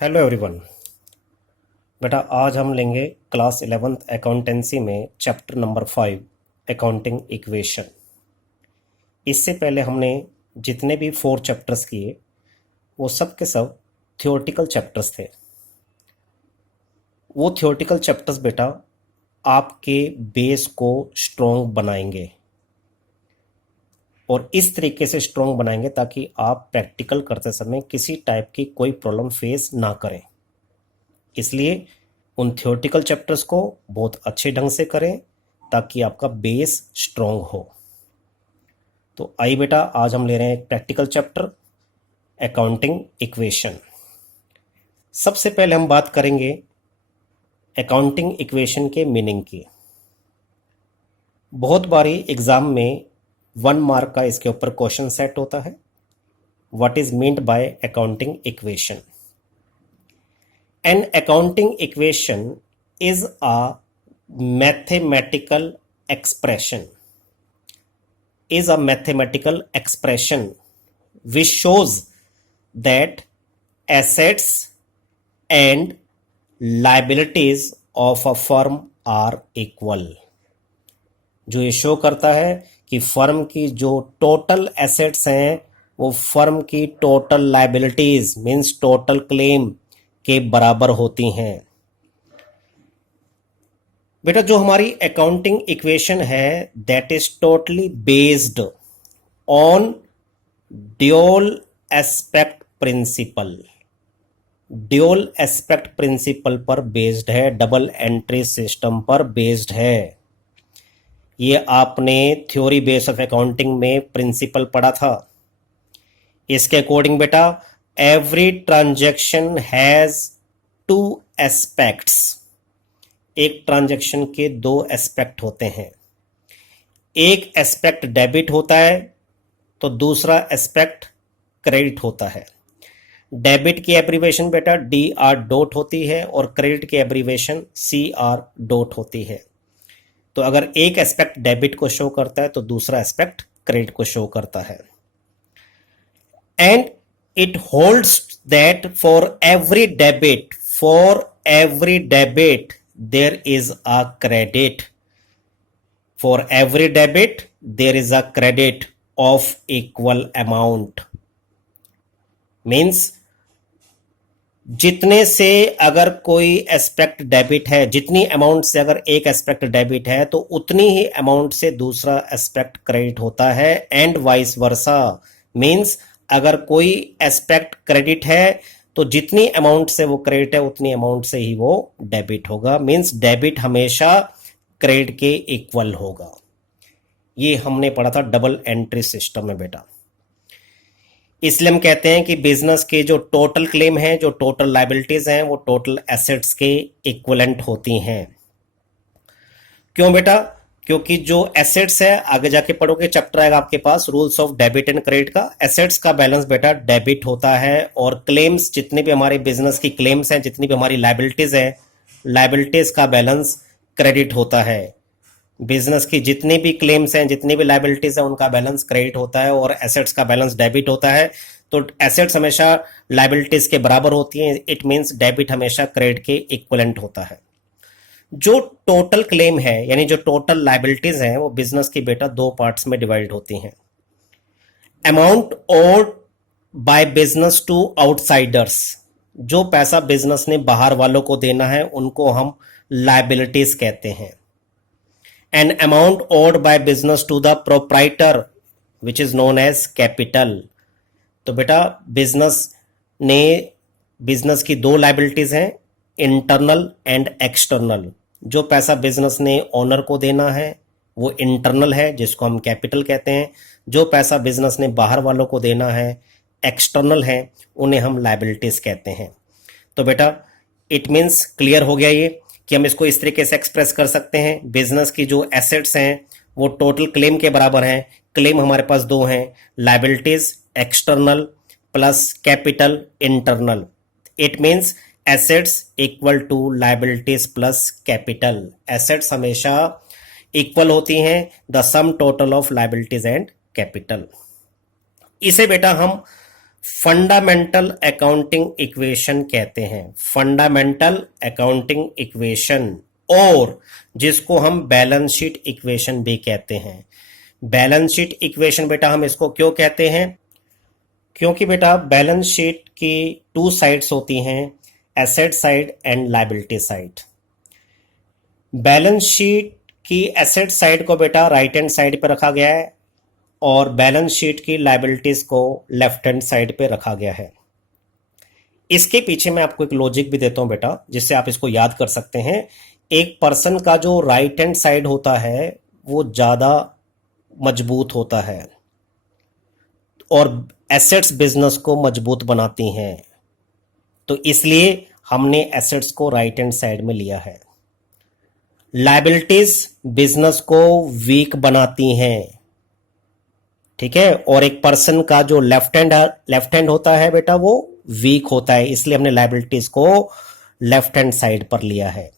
Hello everyone. बेटा आज हम लेंगे क्लास 11th अकाउंटेंसी में चैप्टर नंबर 5 अकाउंटिंग इक्वेशन। इससे पहले हमने जितने भी 4 चैप्टर्स किए वो सब के सब थियोरेटिकल चैप्टर्स थे। वो थियोरेटिकल चैप्टर्स बेटा आपके बेस को स्ट्रॉन्ग बनाएंगे और इस तरीके से स्ट्रॉन्ग बनाएंगे ताकि आप प्रैक्टिकल करते समय किसी टाइप की कोई प्रॉब्लम फेस ना करें। इसलिए उन थियोरेटिकल चैप्टर्स को बहुत अच्छे ढंग से करें ताकि आपका बेस स्ट्रॉन्ग हो। तो आइए बेटा आज हम ले रहे हैं एक प्रैक्टिकल चैप्टर अकाउंटिंग इक्वेशन। सबसे पहले हम बात करेंगे अकाउंटिंग इक्वेशन के मीनिंग की। बहुत बारी एग्जाम में 1 मार्क का इसके ऊपर क्वेश्चन सेट होता है। What is meant by accounting equation? An accounting equation is a mathematical expression which shows that assets and liabilities of a firm are equal। जो ये शो करता है कि फर्म की जो टोटल एसेट्स हैं वो फर्म की total liabilities means total claim के बराबर होती हैं। बेटा जो हमारी अकाउंटिंग इक्वेशन है that is totally based on dual aspect principle. Dual aspect principle पर बेस्ड है, डबल एंट्री सिस्टम पर बेस्ड है। ये आपने थ्योरी बेस ऑफ अकाउंटिंग में प्रिंसिपल पढ़ा था। इसके अकॉर्डिंग बेटा एवरी ट्रांजैक्शन हैज 2 एस्पेक्ट्स। एक ट्रांजैक्शन के 2 एस्पेक्ट होते हैं। एक एस्पेक्ट डेबिट होता है तो दूसरा एस्पेक्ट क्रेडिट होता है। डेबिट की एब्रीवेशन बेटा DR डॉट होती है और क्रेडिट की एब्रीवेशन CR डॉट होती है। तो अगर एक एस्पेक्ट डेबिट को शो करता है तो दूसरा एस्पेक्ट क्रेडिट को शो करता है। And it holds that for every debit there is a credit। For every debit there is a credit of equal amount। Means जितने से अगर कोई एस्पेक्ट डेबिट है, जितनी अमाउंट से अगर एक एस्पेक्ट डेबिट है तो उतनी ही अमाउंट से दूसरा एस्पेक्ट क्रेडिट होता है एंड वाइस वर्सा। मीन्स अगर कोई एस्पेक्ट क्रेडिट है तो जितनी अमाउंट से वो क्रेडिट है उतनी अमाउंट से ही वो डेबिट होगा। मींस डेबिट हमेशा क्रेडिट के इक्वल होगा। ये हमने पढ़ा था डबल एंट्री सिस्टम में बेटा। इसलिए हम कहते हैं कि बिजनेस के जो टोटल क्लेम है, जो टोटल लाइबिलिटीज हैं, वो टोटल एसेट्स के इक्वलेंट होती हैं। क्यों बेटा? क्योंकि जो एसेट्स है आगे जाके पढ़ोगे, चैप्टर आएगा आपके पास rules of debit and credit का। एसेट्स का बैलेंस बेटा डेबिट होता है और क्लेम्स, जितने भी हमारे बिजनेस की क्लेम्स हैं, जितनी भी हमारी लाइबिलिटीज हैं, लाइबिलिटीज का बैलेंस क्रेडिट होता है। बिजनेस की जितनी भी क्लेम्स हैं, जितनी भी लाइबिलिटीज हैं, उनका बैलेंस क्रेडिट होता है और एसेट्स का बैलेंस डेबिट होता है। तो एसेट्स हमेशा लाइबिलिटीज के बराबर होती हैं। इट मीन्स डेबिट हमेशा क्रेडिट के इक्वलेंट होता है। जो टोटल क्लेम है यानी जो टोटल लाइबिलिटीज हैं वो बिजनेस की बेटा 2 पार्ट्स में डिवाइड होती हैं। Amount owed by business to outsiders, जो पैसा बिजनेस ने बाहर वालों को देना है उनको हम लाइबिलिटीज कहते हैं। And amount owed by business to the proprietor which is known as capital. तो बेटा बिजनेस की 2 लाइबिलिटीज हैं, इंटरनल एंड एक्सटर्नल। जो पैसा बिजनेस ने ओनर को देना है वो इंटरनल है, जिसको हम कैपिटल कहते हैं। जो पैसा बिजनेस ने बाहर वालों को देना है एक्सटर्नल है, उन्हें हम लाइबिलिटीज कहते हैं। तो बेटा इट मीन्स क्लियर हो गया ये कि हम इसको इस तरीके से एक्सप्रेस कर सकते हैं। बिजनेस की जो एसेट्स हैं वो टोटल क्लेम के बराबर हैं। क्लेम हमारे पास 2 हैं, liabilities external plus capital internal. It means assets equal to liabilities plus capital. Assets हमेशा इक्वल होती हैं the sum total of liabilities and capital. इसे बेटा हम फंडामेंटल अकाउंटिंग इक्वेशन कहते हैं, फंडामेंटल अकाउंटिंग इक्वेशन, और जिसको हम बैलेंस शीट इक्वेशन भी कहते हैं। बैलेंस शीट इक्वेशन बेटा हम इसको क्यों कहते हैं? क्योंकि बेटा बैलेंस शीट की टू साइड्स होती हैं, asset side and liability side. Balance sheet की एसेट साइड को बेटा राइट हैंड साइड पे रखा गया है और बैलेंस शीट की लायबिलिटीज को लेफ्ट हैंड साइड पे रखा गया है। इसके पीछे मैं आपको एक लॉजिक भी देता हूं बेटा, जिससे आप इसको याद कर सकते हैं। एक पर्सन का जो राइट हैंड साइड होता है वो ज्यादा मजबूत होता है और एसेट्स बिजनेस को मजबूत बनाती हैं, तो इसलिए हमने एसेट्स को राइट हैंड साइड में लिया है। लायबिलिटीज बिजनेस को वीक बनाती हैं, ठीक है, और एक पर्सन का जो लेफ्ट हैंड होता है बेटा वो वीक होता है, इसलिए हमने लायबिलिटीज को लेफ्ट हैंड साइड पर लिया है।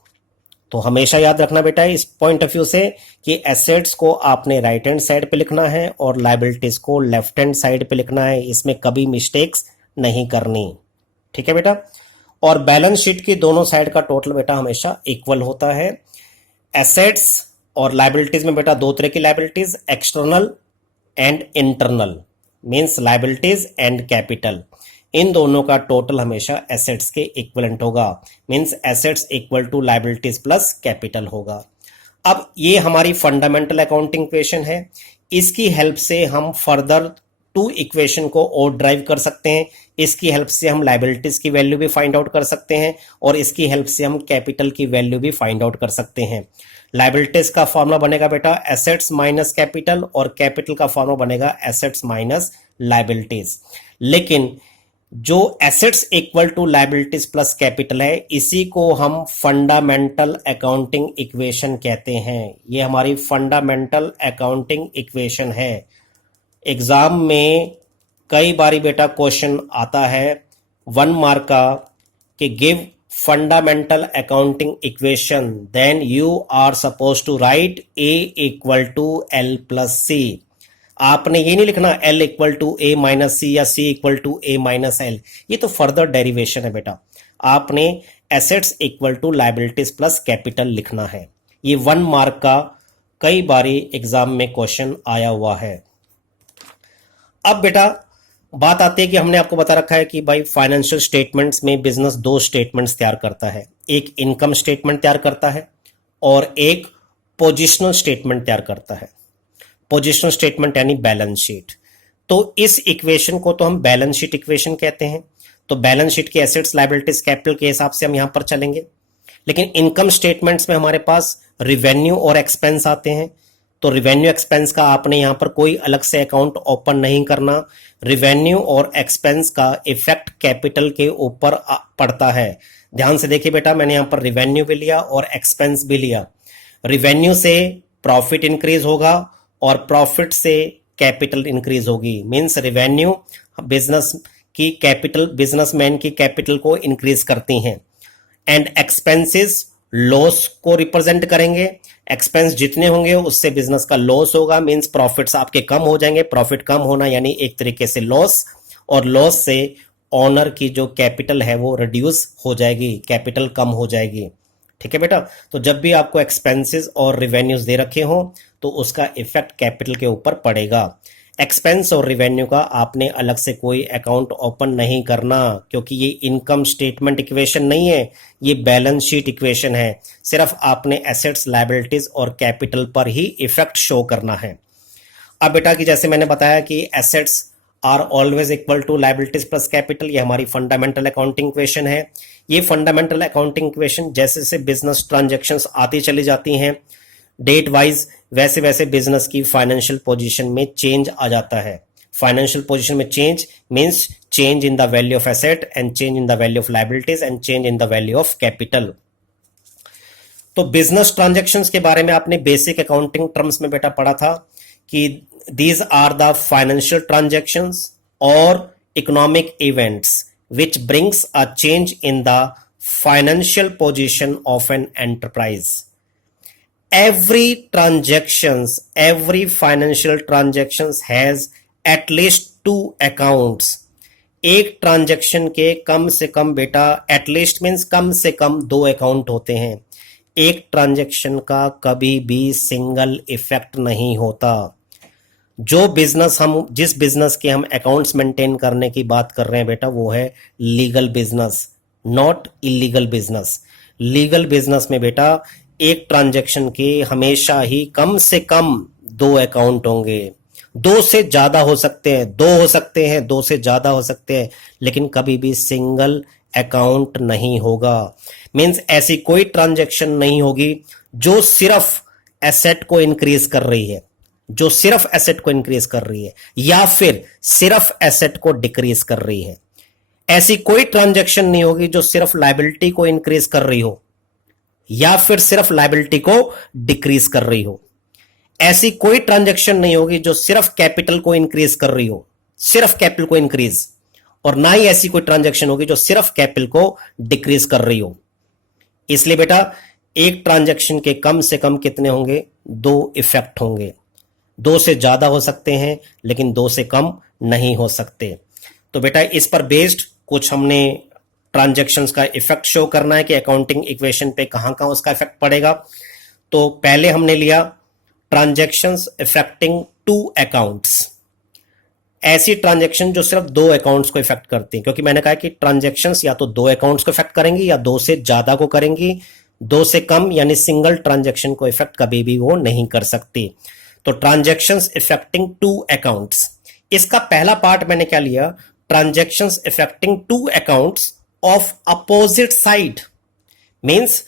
तो हमेशा याद रखना बेटा इस पॉइंट ऑफ व्यू से कि एसेट्स को आपने राइट हैंड साइड पे लिखना है और लायबिलिटीज को लेफ्ट हैंड साइड पे लिखना है, इसमें कभी मिस्टेक्स नहीं करनी, ठीक है बेटा। और बैलेंस शीट की दोनों साइड का टोटल बेटा हमेशा इक्वल होता है। एसेट्स और लायबिलिटीज में बेटा दो तरह की liabilities, external and internal, means liabilities and capital, इन दोनों का टोटल हमेशा एसेट्स के इक्विवेलेंट होगा, means assets equal to liabilities plus capital होगा। अब ये हमारी फंडामेंटल अकाउंटिंग इक्वेशन है, इसकी हेल्प से हम फर्दर टू इक्वेशन को और ड्राइव कर सकते हैं। इसकी हेल्प से हम लायबिलिटीज की वैल्यू भी फाइंड आउट कर सकते हैं और इसकी हेल्प से हम कैपिटल की वैल्यू भी फाइंड आउट कर सकते हैं। लायबिलिटीज का फॉर्मूला बनेगा बेटा एसेट्स माइनस कैपिटल और कैपिटल का फॉर्मूला बनेगा एसेट्स माइनस लायबिलिटीज। लेकिन जो assets equal to liabilities plus capital है, इसी को हम फंडामेंटल अकाउंटिंग इक्वेशन कहते हैं। ये हमारी फंडामेंटल अकाउंटिंग इक्वेशन है। एग्जाम में कई बारी बेटा क्वेश्चन आता है 1 मार्क का कि give fundamental accounting equation, then you are suppose to write A equal to L plus C. आपने ये नहीं लिखना L equal to A minus C या C equal to A minus L, ये तो फर्दर डेरिवेशन है बेटा। आपने assets equal to liabilities plus capital लिखना है। ये 1 मार्क का कई बारी एग्जाम में क्वेश्चन आया हुआ है। अब बेटा बात आती है कि हमने आपको बता रखा है कि भाई फाइनेंशियल स्टेटमेंट्स में बिजनेस दो स्टेटमेंट्स तैयार करता है, एक इनकम स्टेटमेंट तैयार करता है और एक पोजिशनल स्टेटमेंट तैयार करता है। पोजिशनल स्टेटमेंट यानी बैलेंस शीट। तो इस इक्वेशन को तो हम बैलेंस शीट इक्वेशन कहते हैं। तो बैलेंस शीट के एसेट्स लायबिलिटीज कैपिटल के हिसाब से हम यहां पर चलेंगे। लेकिन इनकम स्टेटमेंट्स में हमारे पास रिवेन्यू और एक्सपेंस आते हैं, तो रिवेन्यू एक्सपेंस का आपने यहां पर कोई अलग से अकाउंट ओपन नहीं करना। रिवेन्यू और एक्सपेंस का इफेक्ट कैपिटल के ऊपर पड़ता है। ध्यान से देखिए बेटा, मैंने यहां पर रिवेन्यू भी लिया और एक्सपेंस भी लिया। रिवेन्यू से प्रॉफिट इंक्रीज होगा और प्रॉफिट से कैपिटल इंक्रीज होगी, मींस रिवेन्यू बिजनेस की कैपिटल, बिजनेसमैन की कैपिटल को इंक्रीज करती हैं। एंड एक्सपेंसेस लॉस को रिप्रेजेंट करेंगे। एक्सपेंस जितने होंगे उससे बिजनेस का लॉस होगा, मींस प्रॉफिट्स आपके कम हो जाएंगे। प्रॉफिट कम होना यानी एक तरीके से लॉस, और लॉस से ओनर की जो कैपिटल है वो रिड्यूस हो जाएगी, कैपिटल कम हो जाएगी। ठीक है बेटा, तो जब भी आपको एक्सपेंसेस और रिवेन्यूज दे रखे हो तो उसका इफेक्ट कैपिटल के ऊपर पड़ेगा। एक्सपेंस और रिवेन्यू का आपने अलग से कोई अकाउंट ओपन नहीं करना, क्योंकि ये इनकम स्टेटमेंट इक्वेशन नहीं है, ये बैलेंस शीट इक्वेशन है। सिर्फ आपने एसेट्स, लायबिलिटीज और कैपिटल पर ही इफेक्ट शो करना है। अब बेटा कि जैसे मैंने बताया कि assets are always equal to liabilities plus capital, ये हमारी फंडामेंटल अकाउंटिंग इक्वेशन है। ये फंडामेंटल अकाउंटिंग इक्वेशन जैसे जैसे बिजनेस ट्रांजैक्शंस आती चली जाती हैं डेट वाइज, वैसे वैसे बिजनेस की फाइनेंशियल पोजीशन में चेंज आ जाता है। फाइनेंशियल पोजीशन में change means change in the value of asset and change in the value of liabilities and change in the value of capital. तो बिजनेस ट्रांजैक्शंस के बारे में आपने बेसिक अकाउंटिंग टर्म्स में बेटा पढ़ा था कि these are the financial transactions or economic events which brings a change in the financial position of an enterprise. Every financial transactions has at least two accounts. एक ट्रांजैक्शन के कम से कम बेटा at least means कम से कम 2 अकाउंट होते हैं। एक transaction का कभी भी सिंगल इफेक्ट नहीं होता। जिस बिजनेस के हम अकाउंट्स मेंटेन करने की बात कर रहे हैं बेटा, वो है legal business, not illegal business. Legal business में बेटा एक ट्रांजैक्शन के हमेशा ही कम से कम 2 अकाउंट होंगे। 2 से ज्यादा हो सकते हैं, 2 हो सकते हैं, 2 से ज्यादा हो सकते हैं, लेकिन कभी भी सिंगल अकाउंट नहीं होगा। मींस ऐसी कोई ट्रांजैक्शन नहीं होगी जो सिर्फ एसेट को इंक्रीज कर रही है, जो सिर्फ एसेट को इंक्रीज कर रही है, या फिर सिर्फ एसेट को डिक्रीज कर रही है। ऐसी कोई ट्रांजैक्शन नहीं होगी जो सिर्फ लायबिलिटी को इंक्रीज कर रही हो या फिर सिर्फ लायबिलिटी को डिक्रीज कर रही हो। ऐसी कोई ट्रांजैक्शन नहीं होगी जो सिर्फ कैपिटल को इंक्रीज कर रही हो, सिर्फ कैपिटल को इंक्रीज, और ना ही ऐसी कोई ट्रांजैक्शन होगी जो सिर्फ कैपिटल को डिक्रीज कर रही हो। इसलिए बेटा एक ट्रांजैक्शन के कम से कम कितने होंगे? 2 इफेक्ट होंगे। 2 से ज्यादा हो सकते हैं लेकिन 2 से कम नहीं हो सकते। तो बेटा इस पर बेस्ड कुछ हमने ट्रांजैक्शंस का इफेक्ट शो करना है कि अकाउंटिंग इक्वेशन पे कहां कहां उसका इफेक्ट पड़ेगा। तो पहले हमने लिया ट्रांजैक्शंस इफेक्टिंग 2 अकाउंट्स, ऐसी ट्रांजैक्शन जो सिर्फ 2 अकाउंट्स को इफेक्ट करती हैं, क्योंकि मैंने कहा कि ट्रांजैक्शंस या तो 2 अकाउंट्स को इफेक्ट करेंगी या 2 से ज्यादा को करेंगी। 2 से कम यानी सिंगल ट्रांजैक्शन को इफेक्ट कभी भी वो नहीं कर सकती। तो ट्रांजैक्शंस इफेक्टिंग 2 अकाउंट्स, इसका पहला पार्ट मैंने क्या लिया? Transactions effecting 2 accounts of opposite side. Means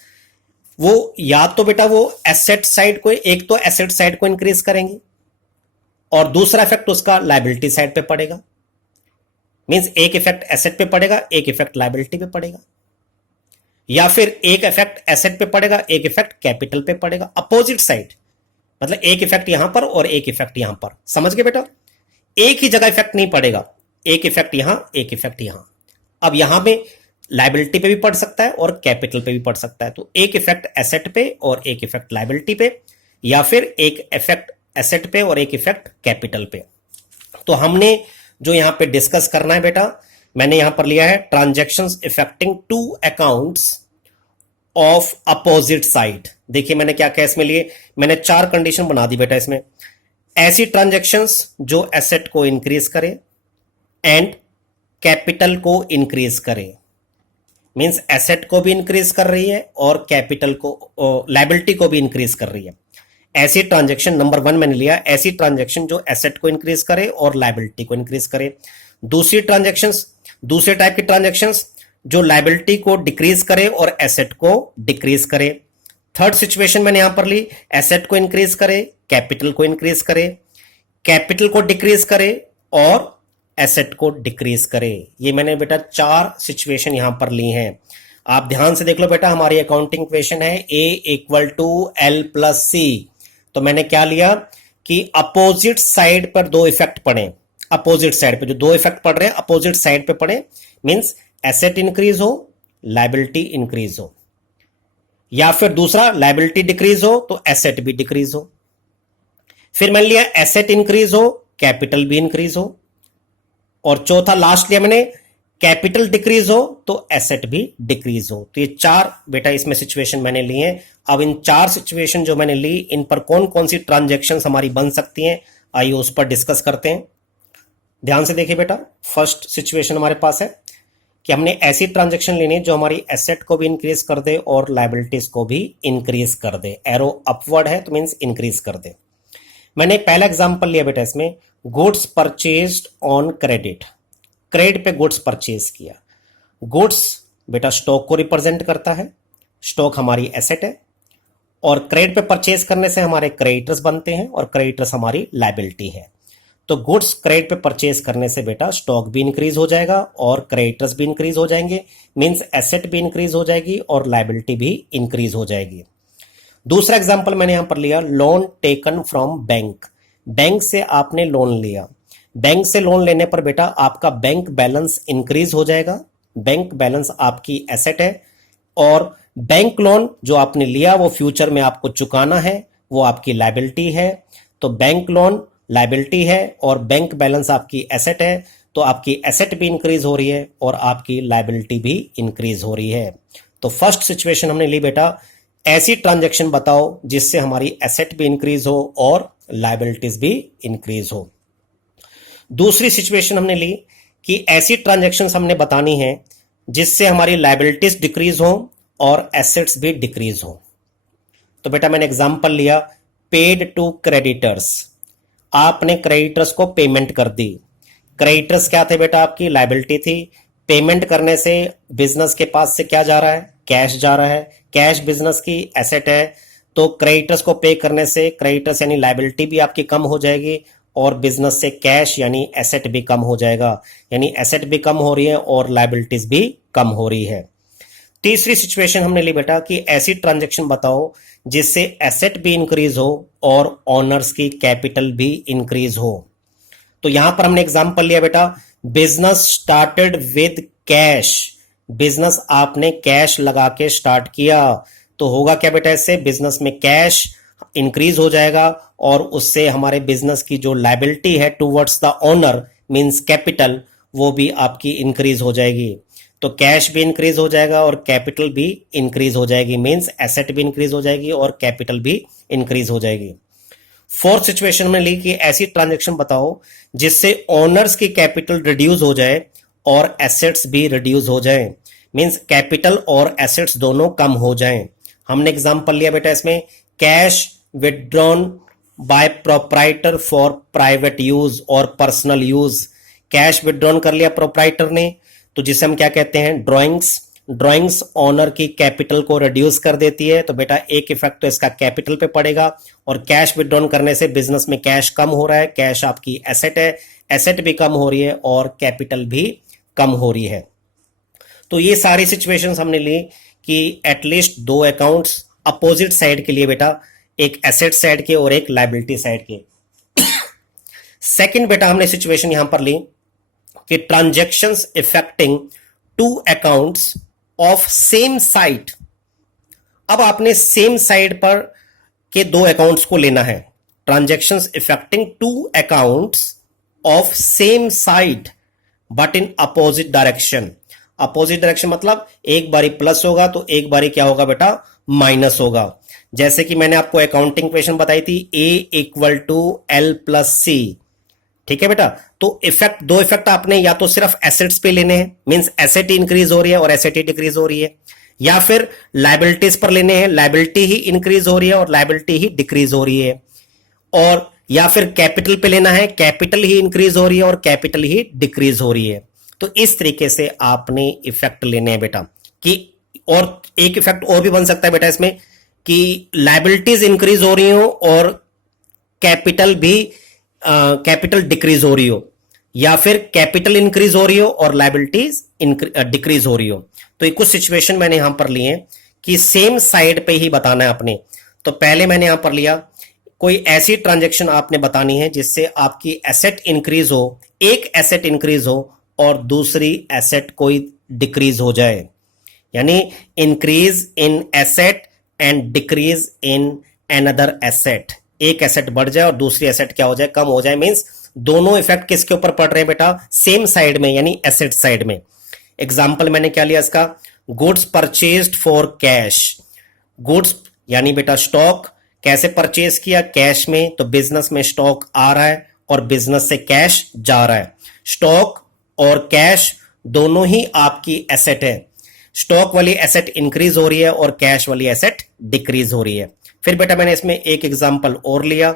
वो या तो बेटा वो एसेट साइड को, एक तो एसेट साइड को इंक्रीज करेंगे और दूसरा इफेक्ट उसका लायबिलिटी साइड पे पड़ेगा। मींस एक इफेक्ट एसेट पे पड़ेगा, एक इफेक्ट लायबिलिटी पे पड़ेगा, या फिर एक इफेक्ट एसेट पे पड़ेगा, एक इफेक्ट कैपिटल पे पड़ेगा। अपोजिट साइड मतलब एक इफेक्ट यहां पर और एक इफेक्ट यहां पर। समझ गए बेटा? एक ही जगह इफेक्ट नहीं पड़ेगा, एक इफेक्ट यहां, एक इफेक्ट यहां। अब यहां में लायबिलिटी पे भी पड़ सकता है और कैपिटल पे भी पड़ सकता है। तो एक इफेक्ट एसेट पे और एक इफेक्ट लायबिलिटी पे, या फिर एक इफेक्ट एसेट पे और एक इफेक्ट कैपिटल पे। तो हमने जो यहां पे डिस्कस करना है बेटा, मैंने यहां पर लिया है transactions effecting 2 accounts of opposite side. देखिए मैंने क्या क्या इसमें लिए, मैंने 4 कंडीशन बना दी बेटा इसमें। ऐसी ट्रांजैक्शंस जो एसेट को इंक्रीज करे एंड कैपिटल को इंक्रीज करे। मींस एसेट को भी इंक्रीज कर रही है और कैपिटल को, लायबिलिटी को भी इंक्रीज कर रही है। ऐसी ट्रांजैक्शन नंबर 1 मैंने लिया, ऐसी ट्रांजैक्शन जो एसेट को इंक्रीज करे और लायबिलिटी को इंक्रीज करे। दूसरी ट्रांजैक्शंस, दूसरे टाइप की ट्रांजैक्शंस जो लायबिलिटी को डिक्रीज करे और एसेट को डिक्रीज करे। थर्ड सिचुएशन मैंने यहां पर ली, एसेट को इंक्रीज करे, कैपिटल को इंक्रीज करे, कैपिटल को डिक्रीज करे और एसेट को डिक्रीज करे। ये मैंने बेटा 4 सिचुएशन यहां पर ली हैं। आप ध्यान से देख लो बेटा, हमारी अकाउंटिंग इक्वेशन है A = L + C। तो मैंने क्या लिया कि अपोजिट साइड पर 2 इफेक्ट पड़े। अपोजिट साइड पे जो 2 इफेक्ट पड़ रहे हैं अपोजिट साइड पे पड़े। मींस एसेट इंक्रीज हो, लायबिलिटी इंक्रीज हो, या फिर दूसरा लायबिलिटी डिक्रीज हो तो एसेट भी डिक्रीज हो। फिर मैंने लिया एसेट इंक्रीज हो, कैपिटल भी इंक्रीज हो, और चौथा लास्ट लिया मैंने कैपिटल डिक्रीज हो तो एसेट भी डिक्रीज हो। तो ये 4 बेटा इसमें सिचुएशन मैंने ली हैं। अब इन 4 सिचुएशन जो मैंने ली, इन पर कौन कौन सी ट्रांजैक्शंस हमारी बन सकती हैं, आइए उस पर डिस्कस करते हैं। ध्यान से देखिए बेटा, फर्स्ट सिचुएशन हमारे पास है कि हमने ऐसी ट्रांजैक्शन लेनी है जो हमारी एसेट को भी इंक्रीज कर दे और लायबिलिटीज को भी इंक्रीज कर दे। एरो अपवर्ड है तो मींस इंक्रीज कर दे। मैंने पहला एग्जांपल लिया बेटा इसमें, goods purchased on credit. Credit पे गुड्स परचेज किया। गुड्स बेटा स्टॉक को रिप्रेजेंट करता है, स्टॉक हमारी एसेट है, और क्रेडिट पे परचेज करने से हमारे क्रेडिटर्स बनते हैं और क्रेडिटर्स हमारी लायबिलिटी है। तो गुड्स क्रेडिट पे परचेज करने से बेटा स्टॉक भी इंक्रीज हो जाएगा और क्रेडिटर्स भी इंक्रीज हो जाएंगे। मींस एसेट भी इंक्रीज हो जाएगी और लायबिलिटी भी इंक्रीज हो जाएगी। दूसरा एग्जांपल मैंने यहां पर लिया, loan taken from bank. Bank से आपने लोन लिया। बैंक से लोन लेने पर बेटा आपका बैंक बैलेंस इंक्रीज हो जाएगा। बैंक बैलेंस आपकी एसेट है और बैंक लोन जो आपने लिया वो फ्यूचर में आपको चुकाना है, वो आपकी लायबिलिटी है। तो बैंक लोन लायबिलिटी है और बैंक बैलेंस आपकी एसेट है। तो आपकी एसेट भी इंक्रीज हो रही है और आपकी लायबिलिटी भी इंक्रीज हो रही है। तो फर्स्ट सिचुएशन हमने ली बेटा, ऐसी ट्रांजैक्शन बताओ जिससे हमारी एसेट भी इंक्रीज हो और लायबिलिटीज भी इंक्रीज हो। दूसरी सिचुएशन हमने ली कि ऐसी ट्रांजैक्शंस हमने बतानी है जिससे हमारी लायबिलिटीज डिक्रीज हो और एसेट्स भी डिक्रीज हो। तो बेटा मैंने एग्जांपल लिया, पेड टू क्रेडिटर्स, आपने क्रेडिटर्स को पेमेंट कर दी। क्रेडिटर्स क्या थे बेटा? आपकी लायबिलिटी थी। पेमेंट करने से बिजनेस के पास से क्या जा रहा है? कैश जा रहा है। कैश बिजनेस की एसेट है, तो क्रेडिटर्स को पे करने से क्रेडिटर्स यानी लायबिलिटी भी आपकी कम हो जाएगी और बिजनेस से कैश यानी एसेट भी कम हो जाएगा। यानी एसेट भी कम हो रही है और लायबिलिटीज भी कम हो रही है। तीसरी सिचुएशन हमने ली बेटा कि ऐसी ट्रांजैक्शन बताओ जिससे एसेट भी इंक्रीज हो और ओनर्स की कैपिटल भी इंक्रीज हो। तो यहां पर हमने एग्जांपल लिया बेटा, business started with cash, business आपने कैश लगा के स्टार्ट किया, तो होगा क्या बेटा? इससे बिजनेस में कैश इंक्रीज हो जाएगा और उससे हमारे बिजनेस की जो लायबिलिटी है towards the owner means capital, वो भी आपकी इंक्रीज हो जाएगी। तो कैश भी इंक्रीज हो जाएगा और कैपिटल भी इंक्रीज हो जाएगी, मींस एसेट भी इंक्रीज हो जाएगी और कैपिटल भी इंक्रीज हो जाएगी। फोर्थ सिचुएशन में ली कि ऐसी ट्रांजैक्शन बताओ जिससे ओनर्स की कैपिटल रिड्यूस हो जाए और एसेट्स भी रिड्यूस हो जाए, मींस कैपिटल और एसेट्स दोनों कम हो जाएं। हमने एग्जांपल लिया बेटा इसमें, cash withdrawn bye proprietor for private use और पर्सनल यूज। कैश विथड्रॉन कर लिया प्रोप्राइटर ने, तो जिसे हम क्या कहते हैं? ड्राइंग्स ओनर की कैपिटल को रिड्यूस कर देती है, तो बेटा एक इफेक्ट तो इसका कैपिटल पे पड़ेगा। और कैश विथड्रॉन करने से बिजनेस में कैश कम हो रहा है, कैश आपकी एसेट है, एसेट भी कम हो रही है और कैपिटल भी कम हो रही है। तो ये सारी सिचुएशंस हमने ली कि एटलीस्ट दो अकाउंट्स अपोजिट साइड के लिए बेटा, एक एसेट साइड के और एक लायबिलिटी साइड के। सेकंड बेटा हमने सिचुएशन यहां पर ली कि transactions effecting two accounts of same side. अब आपने सेम साइड पर के दो अकाउंट्स को लेना है। Transactions effecting two accounts of same side but in opposite direction. Opposite direction मतलब एक बारी प्लस होगा तो एक बारी क्या होगा बेटा? माइनस होगा। जैसे कि मैंने आपको अकाउंटिंग इक्वेशन बताई थी, A equal to L plus C। ठीक है बेटा, तो इफेक्ट, दो इफेक्ट आपने या तो सिर्फ एसेट्स पे लेने हैं, मींस एसेट इंक्रीज हो रही है और एसेट ही डिक्रीज हो रही है, या फिर लायबिलिटीज पर लेने हैं, लायबिलिटी ही इंक्रीज हो रही है और लायबिलिटी ही डिक्रीज हो रही है, और या फिर कैपिटल पे लेना है, कैपिटल ही इंक्रीज हो रही है और कैपिटल ही डिक्रीज हो रही है। तो इस तरीके से आपने इफेक्ट लेने हैं बेटा। कि और एक इफेक्ट और भी बन सकता है बेटा इसमें कि लायबिलिटीज इंक्रीज हो रही हो और कैपिटल भी कैपिटल डिक्रीज हो रही हो, या फिर कैपिटल इंक्रीज हो रही हो और लायबिलिटीज डिक्रीज हो रही हो। तो ये कुछ सिचुएशन मैंने यहां पर लिए हैं कि सेम साइड पे ही बताना है आपने। तो पहले मैंने यहां पर लिया, कोई ऐसी ट्रांजैक्शन आपने बतानी है जिससे आपकी एसेट इंक्रीज हो, एक एसेट इंक्रीज हो और दूसरी एसेट कोई डिक्रीज हो जाए, यानी increase in asset and decrease in another asset. एक एसेट बढ़ जाए और दूसरी एसेट क्या हो जाए? कम हो जाए। मींस दोनों इफेक्ट किसके ऊपर पड़ रहे हैं बेटा? सेम साइड में, यानी एसेट साइड में। एग्जाम्पल मैंने क्या लिया इसका, goods purchased for cash. Goods यानी बेटा स्टॉक, कैसे परचेज किया? कैश में, तो बिजनेस में स्टॉक आ रहा है और बिजनेस से कैश जा रहा है। स्टॉक और कैश दोनों ही आपकी एसेट है। स्टॉक वाली एसेट इंक्रीज हो रही है और कैश वाली एसेट डिक्रीज हो रही है। फिर बेटा मैंने इसमें एक एग्जांपल और लिया,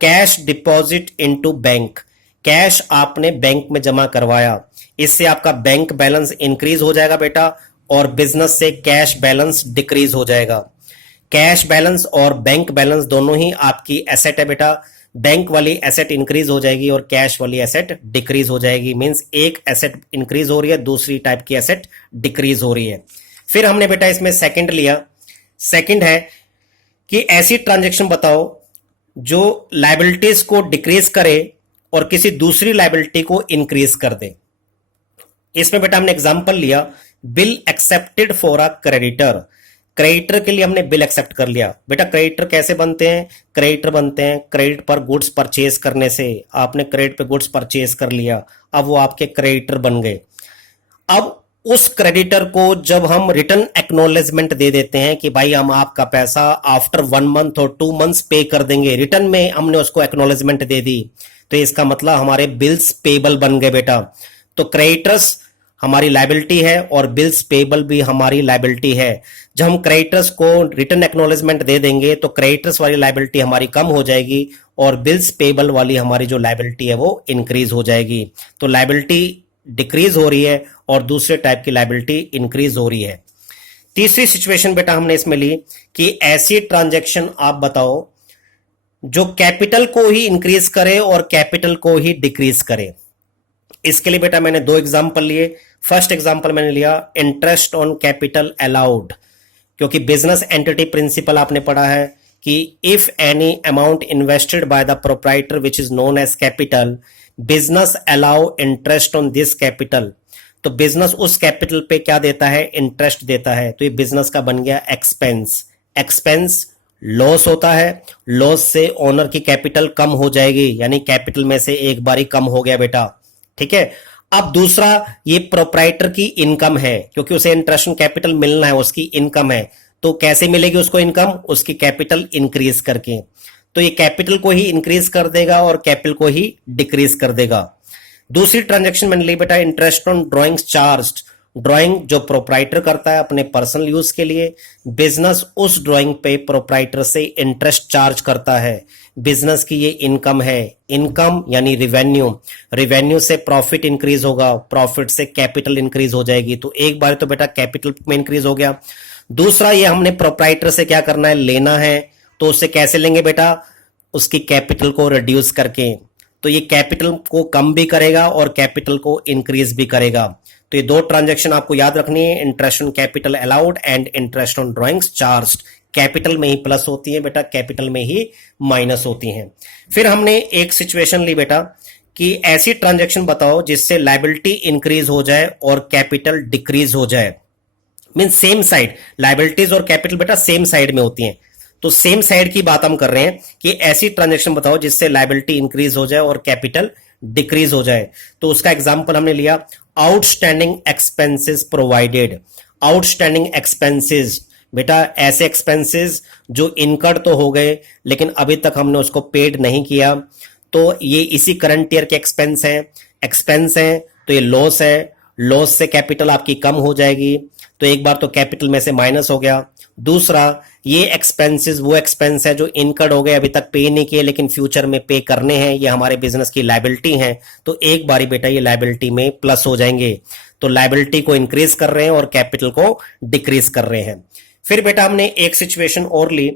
cash deposit into bank. Cash आपने बैंक में जमा करवाया, इससे आपका बैंक बैलेंस इंक्रीज हो जाएगा बेटा और बिजनेस से कैश बैलेंस डिक्रीज हो जाएगा। कैश बैलेंस और बैंक बैलेंस दोनों ही आपकी एसेट है बेटा। बैंक वाली एसेट इंक्रीज हो जाएगी और कैश वाली एसेट डिक्रीज हो जाएगी। मींस एक एसेट इंक्रीज हो रही है, दूसरी टाइप की एसेट डिक्रीज हो रही है। फिर हमने बेटा इसमें सेकंड लिया, सेकंड है कि ऐसी ट्रांजैक्शन बताओ जो लायबिलिटीज को डिक्रीज करे और किसी दूसरी लायबिलिटी को इंक्रीज कर दे। इसमें बेटा हमने एग्जांपल लिया, bill accepted for a creditor. Creditor के लिए हमने बिल एक्सेप्ट कर लिया। बेटा क्रेडिटर कैसे बनते हैं? क्रेडिटर बनते हैं क्रेडिट पर गुड्स परचेज करने से। आपने क्रेडिट पे गुड्स परचेज कर लिया, अब वो आपके क्रेडिटर बन गए। अब उस क्रेडिटर को जब हम रिटर्न एक्नॉलेजमेंट दे देते हैं कि भाई हम आपका पैसा आफ्टर 1 मंथ और 2 मंथ्स पे कर देंगे, रिटर्न में हमने उसको एक्नॉलेजमेंट दे दी, तो इसका मतलब हमारे बिल्स पेबल बन गए बेटा। तो क्रेडिटर्स हमारी लायबिलिटी है और बिल्स पेबल भी हमारी लायबिलिटी है। जब हम क्रेडिटर्स को रिटर्न एक्नॉलेजमेंट दे देंगे तो क्रेडिटर्स वाली लायबिलिटी हमारी कम हो जाएगी और बिल्स पेबल वाली हमारी जो लायबिलिटी है वो इंक्रीज हो जाएगी। तो लायबिलिटी डिक्रीज हो रही है और दूसरे टाइप की लायबिलिटी इंक्रीज हो रही है। तीसरी सिचुएशन बेटा हमने इसमें ली कि ऐसी ट्रांजैक्शन आप बताओ जो कैपिटल को ही इंक्रीज करे और कैपिटल को ही डिक्रीज करे। इसके लिए बेटा मैंने 2 एग्जांपल लिए। फर्स्ट एग्जांपल मैंने लिया इंटरेस्ट ऑन कैपिटल अलाउड, क्योंकि बिजनेस एंटिटी प्रिंसिपल आपने पढ़ा है कि if any amount invested by the proprietor which is known as capital, business allow interest on this capital. तो बिजनेस उस कैपिटल पे क्या देता है? इंटरेस्ट देता है। तो ये बिजनेस का बन गया एक्सपेंस। एक्सपेंस लॉस होता है, लॉस से ओनर की कैपिटल कम हो जाएगी, यानी कैपिटल में से एक बारी कम हो गया बेटा। ठीक है। अब दूसरा, ये प्रोप्राइटर की इनकम है, क्योंकि उसे इंटरेस्ट ऑन कैपिटल मिलना है, उसकी इनकम है। तो कैसे मिलेगी उसको इनकम? उसकी कैपिटल इंक्रीज करके। तो ये कैपिटल को ही इंक्रीज कर देगा और कैपिटल को ही डिक्रीज कर देगा। दूसरी ट्रांजैक्शन मैंने ली बेटा interest on drawings charged. Drawing जो प्रोप्राइटर करता है अपने पर्सनल यूज के लिए, बिजनेस उस ड्राइंग पे प्रोप्राइटर से इंटरेस्ट चार्ज करता है। बिजनेस की ये इनकम है। इनकम यानी रिवेन्यू, रिवेन्यू से प्रॉफिट इंक्रीज होगा, प्रॉफिट से कैपिटल इंक्रीज हो जाएगी। तो एक बार तो बेटा कैपिटल में इंक्रीज हो गया। दूसरा, ये हमने प्रोप्राइटर से क्या करना है? लेना है। तो उससे कैसे लेंगे बेटा? उसकी कैपिटल को रिड्यूस करके। तो ये कैपिटल को कम भी करेगा और कैपिटल को इंक्रीज भी करेगा। तो ये 2 ट्रांजैक्शन आपको याद रखनी है, interest on capital allowed and interest on drawings charged. Capital में ही प्लस होती है बेटा, कैपिटल में ही माइनस होती हैं। फिर हमने एक सिचुएशन ली बेटा कि ऐसी ट्रांजैक्शन बताओ जिससे लायबिलिटी इंक्रीज हो जाए और कैपिटल डिक्रीज हो जाए। मीन सेम साइड, लायबिलिटीज और कैपिटल बेटा सेम साइड में होती हैं। तो सेम साइड की बात हम कर रहे हैं कि ऐसी ट्रांजैक्शन बताओ जिससे लायबिलिटी इंक्रीज हो जाए और कैपिटल डिक्रीज हो जाए। तो उसका एग्जांपल हमने लिया outstanding expenses provided. Outstanding expenses बेटा ऐसे एक्सपेंसेस जो इनकर्ड तो हो गए लेकिन अभी तक हमने उसको पेड नहीं किया, तो ये इसी करंट ईयर के एक्सपेंस हैं, तो ये लॉस है। लॉस से कैपिटल आपकी कम हो जाएगी, तो एक बार तो कैपिटल में से माइनस हो गया। दूसरा, ये एक्सपेंसेस वो एक्सपेंस है जो इनकर्ड हो गए, अभी तक पे नहीं किए लेकिन फ्यूचर में पे करने हैं, ये हमारे बिजनेस की लायबिलिटी हैं। तो एक बारी बेटा ये लायबिलिटी में प्लस हो जाएंगे। तो लायबिलिटी को इंक्रीज कर रहे हैं और कैपिटल को डिक्रीज कर रहे हैं। फिर बेटा हमने एक सिचुएशन और ली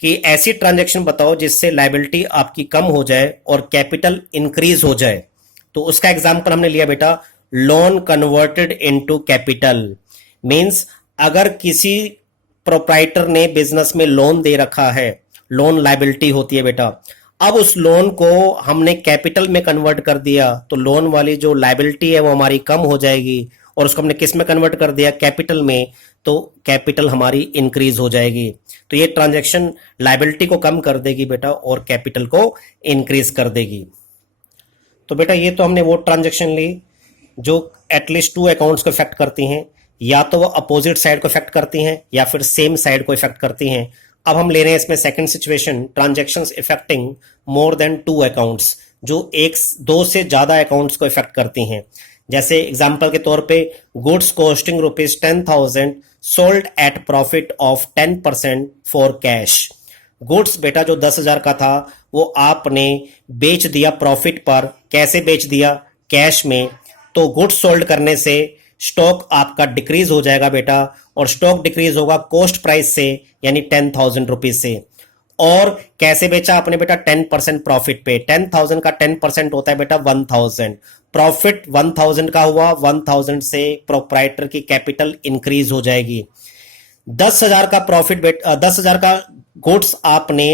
कि ऐसी ट्रांजैक्शन बताओ जिससे लायबिलिटी आपकी कम हो जाए और कैपिटल इंक्रीज हो जाए। तो उसका एग्जांपल हमने लिया बेटा loan converted into capital. Means अगर किसी प्रोप्राइटर ने बिजनेस में लोन दे रखा है, लोन लायबिलिटी होती है बेटा, अब उस लोन को हमने कैपिटल में कन्वर्ट कर दिया तो लोन वाली जो लायबिलिटी है वो हमारी कम हो जाएगी और उसको हमने किस में कन्वर्ट कर दिया? कैपिटल में। तो कैपिटल हमारी इंक्रीज हो जाएगी। तो ये ट्रांजैक्शन लायबिलिटी को कम कर देगी बेटा और कैपिटल को इंक्रीज कर देगी। तो बेटा ये तो हमने वो ट्रांजैक्शन ली जो एटलीस्ट 2 अकाउंट्स को इफेक्ट करती हैं, या तो वो अपोजिट साइड को इफेक्ट करती हैं या फिर सेम साइड को इफेक्ट करती हैं। अब हम ले रहे हैं इसमें second situation, transactions effecting more than 2 accounts, जो 2 से ज्यादा अकाउंट्स को इफेक्ट करती हैं। जैसे एग्जांपल के तौर पे goods costing ₹10,000 sold at profit of 10% for cash. Goods बेटा जो 10,000 का था वो आपने बेच दिया प्रॉफिट पर। कैसे बेच दिया? कैश में। तो गुड्स सोल्ड करने से स्टॉक आपका डिक्रीज हो जाएगा बेटा, और स्टॉक डिक्रीज होगा कॉस्ट प्राइस से यानी 10,000 रुपीज से। और कैसे बेचा आपने बेटा? 10% प्रॉफिट पे। 10,000 का 10% होता है बेटा 1,000। प्रॉफिट 1,000 का हुआ, 1,000 से प्रोप्राइटर की कैपिटल इंक्रीज हो जाएगी। 10,000 का प्रॉफिट 10,000 का गुड्स आपने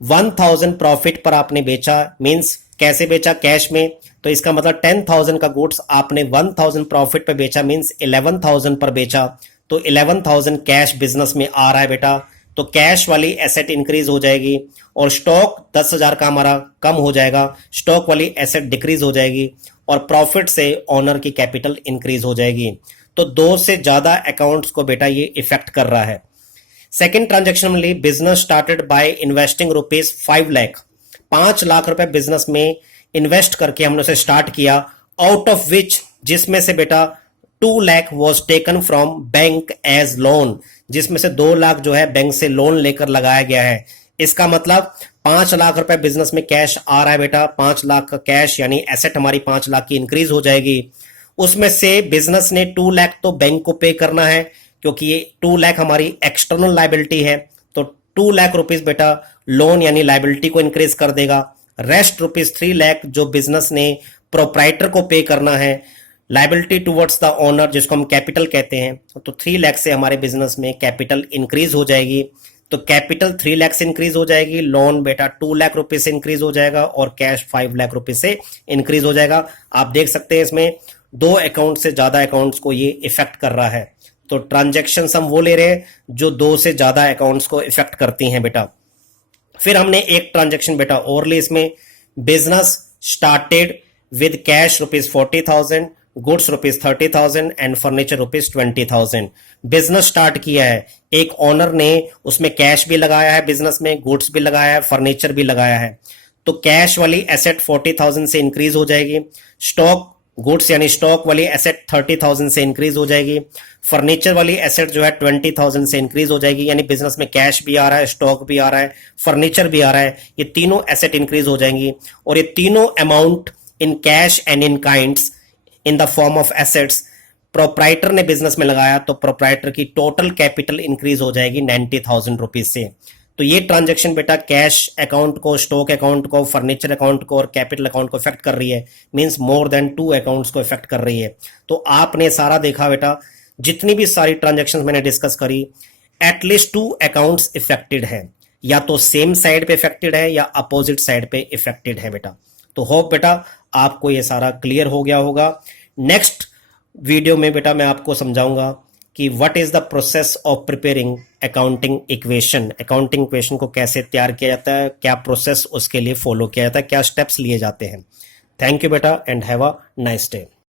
1,000 प्रॉफिट पर आपने बेचा। मींस कैसे बेचा? कैश में। तो इसका मतलब 10,000 का गुड्स आपने 1,000 प्रॉफिट पर बेचा, मींस 11,000 पर बेचा। तो 11,000 कैश बिजनेस में आ रहा है बेटा, तो कैश वाली एसेट इंक्रीज हो जाएगी और स्टॉक 10,000 का हमारा कम हो जाएगा, स्टॉक वाली एसेट डिक्रीज हो जाएगी और प्रॉफिट से ऑनर की कैपिटल इंक्रीज हो जाएगी। तो 2 से ज्यादा अकाउंट्स को बेटा ये इफेक्ट कर रहा है। सेकेंड ट्रांजेक्शन में business started by investing rupees 5 lakh, 5 lakh रुपए बिजनेस में इन्वेस्ट करके हमने उसे स्टार्ट किया, आउट ऑफ विच, जिसमें से बेटा 2 lakh was taken from bank as loan, जिसमें से 2 लाख जो है बैंक से लोन लेकर लगाया गया है। इसका मतलब 5 लाख रुपए बिजनेस में कैश आ रहा है बेटा, 5 लाख का कैश यानी एसेट हमारी 5 लाख की इंक्रीज हो जाएगी। उसमें से बिजनेस ने 2 लाख तो बैंक को पे करना है क्योंकि ये 2 लाख हमारी एक्सटर्नल लाइबिलिटी है, तो 2 लाख रुपीज बेटा लोन यानी लाइबिलिटी को इंक्रीज कर देगा। रेस्ट रुपीज 3 लाख जो बिजनेस ने प्रोप्राइटर को पे करना है, लाइबिलिटी टुवर्ड्स द ओनर जिसको हम कैपिटल कहते हैं, तो 3 लाख से हमारे बिजनेस में कैपिटल इंक्रीज हो जाएगी। तो कैपिटल 3 लाख से इंक्रीज हो जाएगी, लोन बेटा 2 लाख रुपए से इंक्रीज हो जाएगा और कैश 5 लाख रुपए से इंक्रीज हो जाएगा। आप देख सकते हैं इसमें 2 अकाउंट से ज्यादा अकाउंट्स को ये इफेक्ट कर रहा है। तो ट्रांजेक्शन हम वो ले रहे हैं जो 2 से ज्यादा अकाउंट्स को इफेक्ट करती हैं बेटा। फिर हमने एक ट्रांजेक्शन बेटा और ली इसमें, business started with cash rupees 40,000, goods rupees 30,000 and furniture rupees 20,000। Business start किया है, एक ओनर ने उसमें कैश भी लगाया है, बिजनेस में गुड्स भी लगाया है, फर्नीचर भी लगाया है। तो कैश वाली एसेट 40,000 से इंक्रीज हो जाएगी, स्टॉक गुड्स यानी स्टॉक वाली एसेट 30,000 से इंक्रीज हो जाएगी, फर्नीचर वाली एसेट जो है 20,000 से इंक्रीज हो जाएगी, यानी बिजनेस में कैश भी आ रहा है, स्टॉक भी आ रहा है, फर्नीचर भी आ रहा है, ये तीनों एसेट इंक्रीज हो जाएंगी और ये तीनों amount in cash and in kinds in the form of assets proprietor ने बिजनेस में लगाया, तो प्रोप्राइटर की टोटल कैपिटल इंक्रीज हो जाएगी 90,000 रुपीज से। तो ये ट्रांजेक्शन बेटा कैश अकाउंट को, स्टॉक अकाउंट को, फर्नीचर अकाउंट को और कैपिटल अकाउंट को इफेक्ट कर रही है, मींस मोर देन 2 अकाउंट्स को इफेक्ट कर रही है। तो आपने सारा देखा बेटा, जितनी भी सारी ट्रांजेक्शन मैंने डिस्कस करी, एटलीस्ट 2 अकाउंट्स इफेक्टेड है, या तो सेम साइड पे इफेक्टेड है या अपोजिट साइड पे इफेक्टेड है बेटा। तो होप बेटा आपको ये सारा क्लियर हो गया होगा। नेक्स्ट वीडियो में बेटा मैं आपको समझाऊंगा कि what is the process of preparing accounting equation, accounting equation को कैसे तैयार किया जाता है, क्या प्रोसेस उसके लिए फॉलो किया जाता है, क्या स्टेप्स लिए जाते हैं। थैंक यू बेटा and have a nice day.